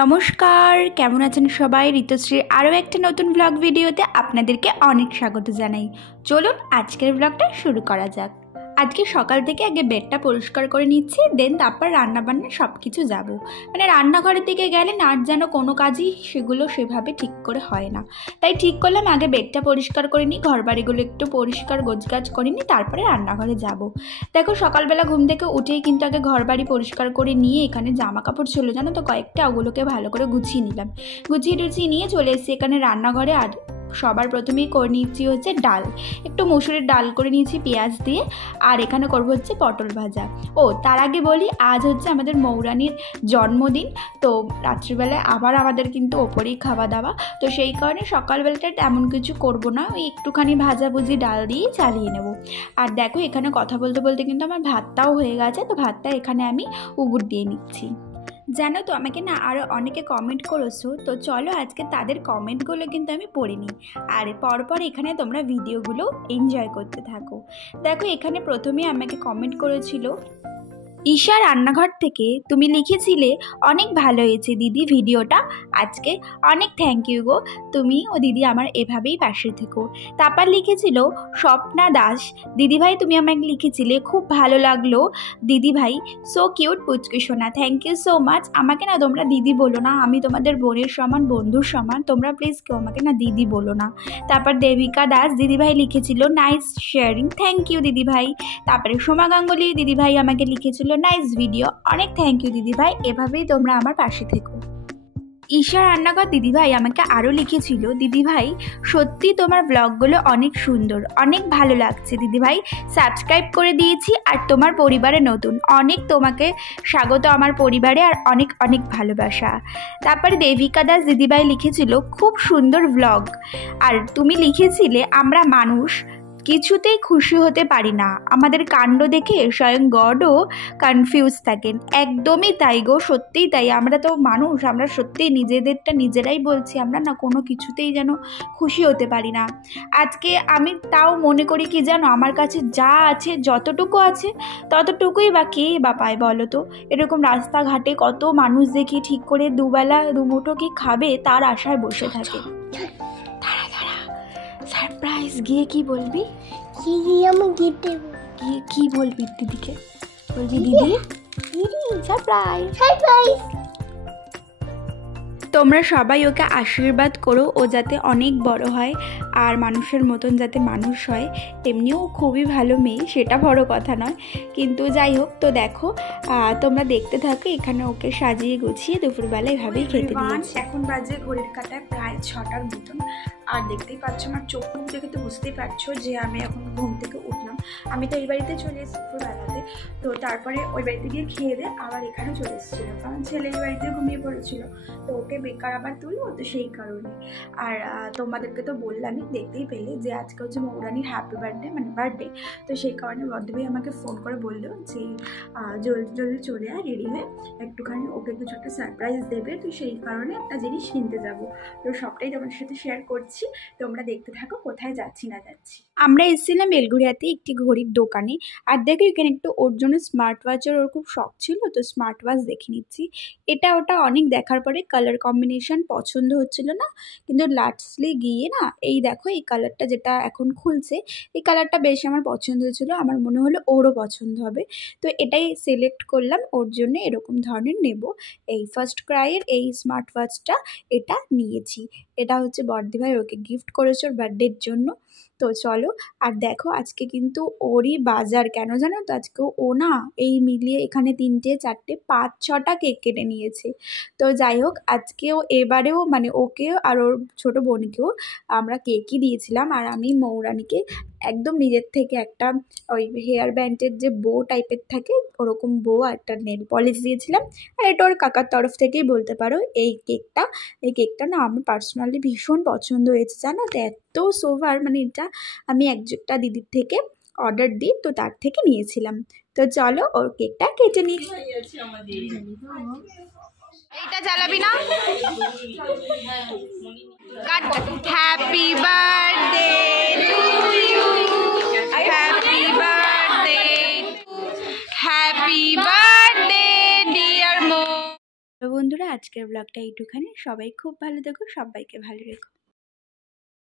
নমস্কার, কেমন আছেন সবাই? ঋতুশ্রীর আরও একটা নতুন ব্লগ ভিডিওতে আপনাদেরকে অনেক স্বাগত জানাই। চলুন আজকের ব্লগটা শুরু করা যাক। আজকে সকাল থেকে আগে বেডটা পরিষ্কার করে নিচ্ছি, দেন তারপর রান্নাবান্না সব কিছু যাবো। মানে রান্নাঘরের দিকে গেলে না আর যেন কোনো কাজই সেগুলো সেভাবে ঠিক করে হয় না, তাই ঠিক করলাম আগে বেডটা পরিষ্কার করে নিই, ঘর বাড়িগুলো একটু পরিষ্কার গোছগাছ করে নিই, তারপরে রান্নাঘরে যাব। দেখো সকালবেলা ঘুম থেকে উঠেই কিন্তু আগে ঘর বাড়ি পরিষ্কার করে নিয়ে এখানে জামা কাপড় ছিল জানো তো কয়েকটা, ওগুলোকে ভালো করে গুছিয়ে নিলাম। গুছিয়ে টুছিয়ে নিয়ে চলে এসেছি এখানে রান্নাঘরে। আর সবার প্রথমেই করে নিচ্ছি হচ্ছে ডাল, একটু মুসুরির ডাল করে নিয়েছি পেঁয়াজ দিয়ে। আর এখানে করবো হচ্ছে পটল ভাজা। ও তার আগে বলি, আজ হচ্ছে আমাদের মৌরানির জন্মদিন, তো রাত্রিবেলায় আবার আমাদের কিন্তু ওপরেই খাওয়া দাওয়া, তো সেই কারণে সকালবেলাটা তেমন কিছু করব না, ওই একটুখানি ভাজাভুজি ডাল দিয়ে চালিয়ে নেব। আর দেখো এখানে কথা বলতে বলতে কিন্তু আমার ভাতটাও হয়ে গেছে, তো ভাতটা এখানে আমি উবুর দিয়ে নিচ্ছি। জানো তো আমাকে না আরও অনেকে কমেন্ট করেছো, তো চলো আজকে তাদের কমেন্টগুলো কিন্তু আমি পড়ে নিই, আর পরপর এখানে তোমরা ভিডিওগুলো এনজয় করতে থাকো। দেখো এখানে প্রথমে আমাকে কমেন্ট করেছিল ঈশা রান্নাঘর থেকে, তুমি লিখেছিলে অনেক ভালো হয়েছে দিদি ভিডিওটা আজকে, অনেক থ্যাংক ইউ গো, তুমি ও দিদি আমার এভাবেই পাশে থেকো। তারপর লিখেছিল স্বপ্না দাস, দিদিভাই তুমি আমাকে লিখেছিলে খুব ভালো লাগলো দিদিভাই, সো কিউট পুচকি সোনা, থ্যাংক ইউ সো মাচ। আমাকে না তোমরা দিদি বলো না, আমি তোমাদের বোনের সমান বন্ধুর সমান, তোমরা প্লিজ কেউ আমাকে না দিদি বলো না। তারপর দেবিকা দাস দিদিভাই লিখেছিল নাইস শেয়ারিং, থ্যাংক ইউ দিদিভাই। তারপরে সোমা গাঙ্গুলি দিদিভাই আমাকে লিখেছিল নাইস ভিডিও, অনেক থ্যাংক ইউ দিদিভাই, এভাবেই তোমরা আমার পাশে থেকো। ঈশা রান্নাঘর দিদিভাই আমাকে আরও লিখেছিল দিদিভাই সত্যি তোমার ব্লগগুলো অনেক সুন্দর, অনেক ভালো লাগছে দিদিভাই, সাবস্ক্রাইব করে দিয়েছি আর তোমার পরিবারে নতুন, অনেক তোমাকে স্বাগত আমার পরিবারে, আর অনেক অনেক ভালোবাসা। তারপরে দেবিকা দাস দিদিভাই লিখেছিল খুব সুন্দর ব্লগ, আর তুমি লিখেছিলে আমরা মানুষ কিছুতেই খুশি হতে পারি না, আমাদের কাণ্ড দেখে স্বয়ং গডও কনফিউজ থাকেন। একদমই তাই গো, সত্যিই তাই, আমরা তো মানুষ, আমরা সত্যিই নিজেদেরটা নিজেরাই বলছি, আমরা না কোনো কিছুতেই যেন খুশি হতে পারি না। আজকে আমি তাও মনে করি কি জানো, আমার কাছে যা আছে যতটুকু আছে ততটুকুই বা কে বা পায় বলো তো। এরকম রাস্তাঘাটে কত মানুষ দেখি ঠিক করে দুবেলা দুমুঠো কি খাবে তার আশায় বসে থাকে। সারপ্রাইজ, গিয়ে কি বলবি? কি বলবি দিদিকে? বলবি দিদি সারপ্রাইজ। তোমরা সবাই ওকে আশীর্বাদ করো, ও যাতে অনেক বড় হয় আর মানুষের মতন যাতে মানুষ হয়। এমনিও খুবই ভালো মেয়ে, সেটা বড় কথা নয়, কিন্তু যাই হোক। তো দেখো তোমরা দেখতে থাকো, এখানে ওকে সাজিয়ে গুছিয়ে দুপুরবেলা এভাবেই খেতে দিয়েছি। এখন বাজে ঘড়ির কাঁটায় প্রায় 6টার মতন, আর দেখতেই পাচ্ছ আমার চোখ মুখ দেখে তো বুঝতেই পারছো যে আমি এখন ঘুম থেকে উঠলাম। আমি তো এই বাড়িতে চলে এসেছি দুপুরবেলাতে, তো তারপরে ওই বাড়িতে গিয়ে খেয়ে দিয়ে আবার এখানে চলে এসেছিলো, কারণ ছেলে এই বাড়িতে ঘুমিয়ে পড়েছিল, তো ওকে বেকার আবার তুলবো, তো সেই কারণে। আর তোমাদেরকে তো বললামই, দেখতেই পেলে যে আজকে হচ্ছে মৌরানির হ্যাপি বার্থডে, মানে বার্থডে, তো সেই কারণে বর্ধভাই আমাকে ফোন করে বললো যে জলদি জলদি চলে আয় রেডি হয়ে, একটুখানি ওকে কিছু একটা সারপ্রাইজ দেবে, তো সেই কারণে একটা জিনিস কিনতে যাব। তো সবটাই তোমাদের সাথে শেয়ার করছি, তোমরা দেখতে থাকো কোথায় যাচ্ছি না যাচ্ছি। আমরা এসেছিলাম বেলঘরিয়াতে একটি ঘড়ির দোকানে, আর দেখো এখানে একটু ওর জন্য স্মার্ট ওয়াচের ওর খুব শখ ছিল, তো স্মার্ট ওয়াচ দেখে নিচ্ছি। এটা ওটা অনেক দেখার পরে কালার কম্বিনেশন পছন্দ হচ্ছিল না, কিন্তু লাস্টলি গিয়ে না এই দেখো এই কালারটা যেটা এখন খুলছে, এই কালারটা বেশ আমার পছন্দ হয়েছিল, আমার মনে হলো ওরও পছন্দ হবে, তো এটাই সিলেক্ট করলাম ওর জন্য, এরকম ধরনের নেব। এই ফার্স্ট ক্রাইয়ের এই স্মার্ট ওয়াচটা এটা নিয়েছি, এটা হচ্ছে বর্দিভাই ওকে গিফট করেছে ওর বার্থডের জন্য। তো চলো, আর দেখো আজকে কিন্তু ওরই বাজার, কেন জানো তো, আজকে ও না এই মিলিয়ে এখানে 3টে 4টে 5-6টা কেক কেটে নিয়েছে। তো যাই হোক আজকেও এবারেও মানে ওকে আর ওর ছোটো বোনকেও আমরা কেকই দিয়েছিলাম, আর আমি মৌরানিকে একদম নিজের থেকে একটা ওই হেয়ার ব্যান্ডের যে বো টাইপের থাকে ওরকম বো আর একটা নেল পলিশ দিয়েছিলাম, আর এটা ওর কাকার তরফ থেকেই বলতে পারো। এই কেকটা না আমার পার্সোনালি ভীষণ পছন্দ হয়েছে জানো তো, এত সোভার, মানে এটা আমি একটা দিদির থেকে অর্ডার দিই, তো তার থেকে নিয়েছিলাম। তো চলো ওর কেকটা কেটে নিই। এইটা জ্বালাবি না, happy birthday to you, happy birthday, happy birthday dear মো। বন্ধুরা আজ আজকের ব্লগটা এইটুখানি। সবাই খুব ভালো থেকো, সবাইকে ভালো রেখো।